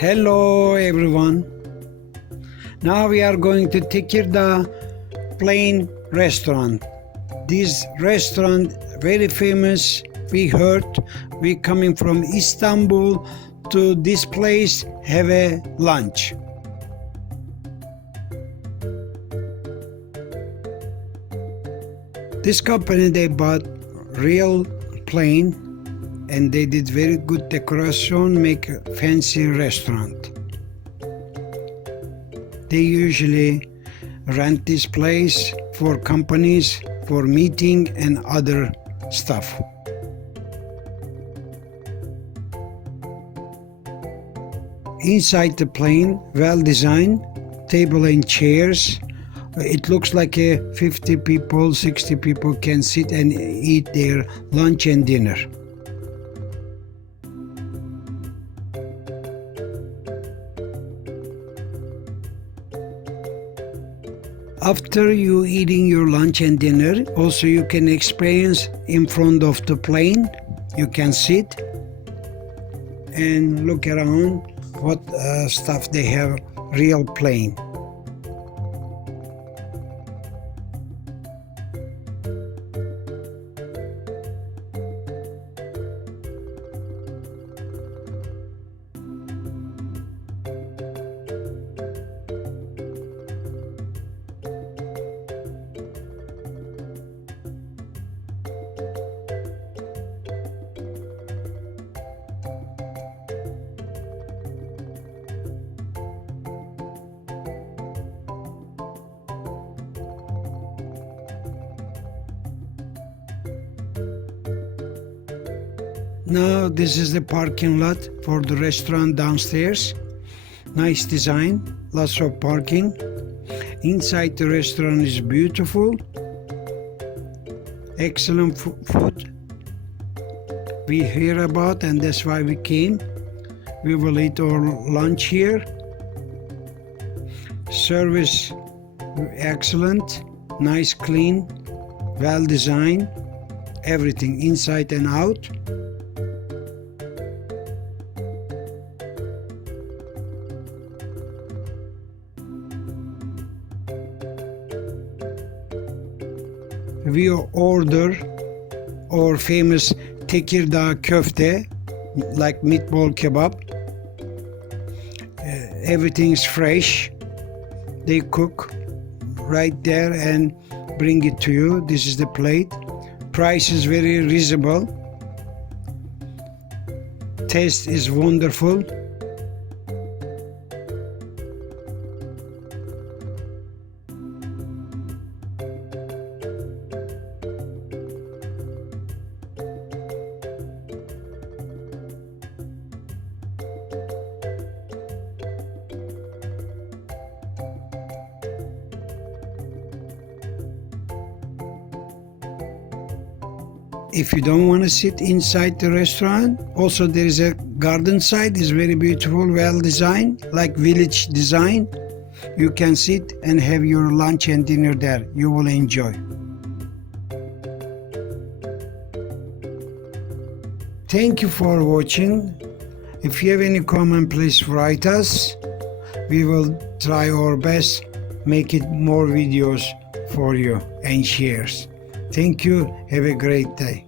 Hello everyone. Now we are going to Tekirdağ Plain restaurant. This restaurant very famous. We heard we coming from Istanbul to this place have a lunch. This company they bought real plane and they did very good decoration, make a fancy restaurant. They usually rent this place for companies, for meeting and other stuff. Inside the plane, well designed, table and chairs. It looks like 50 people, 60 people can sit and eat their lunch and dinner. After you eating your lunch and dinner, also you can experience in front of the plane. You can sit and look around what stuff they have real plane. Now this is the parking lot for the restaurant downstairs. Nice design, lots of parking. Inside the restaurant is beautiful. Excellent food. We hear about and that's why we came. We will eat our lunch here. Service excellent, nice, clean, well designed. Everything inside and out. We order our famous Tekirdağ köfte, like meatball kebab. Everything's fresh. They cook right there and bring it to you. This is the plate. Price is very reasonable. Taste is wonderful. If you don't want to sit inside the restaurant, also there is a garden side. It's very beautiful, well designed, like village design. You can sit and have your lunch and dinner there. You will enjoy. Thank you for watching. If you have any comment, please write us. We will try our best, make it more videos for you and shares. Thank you. Have a great day.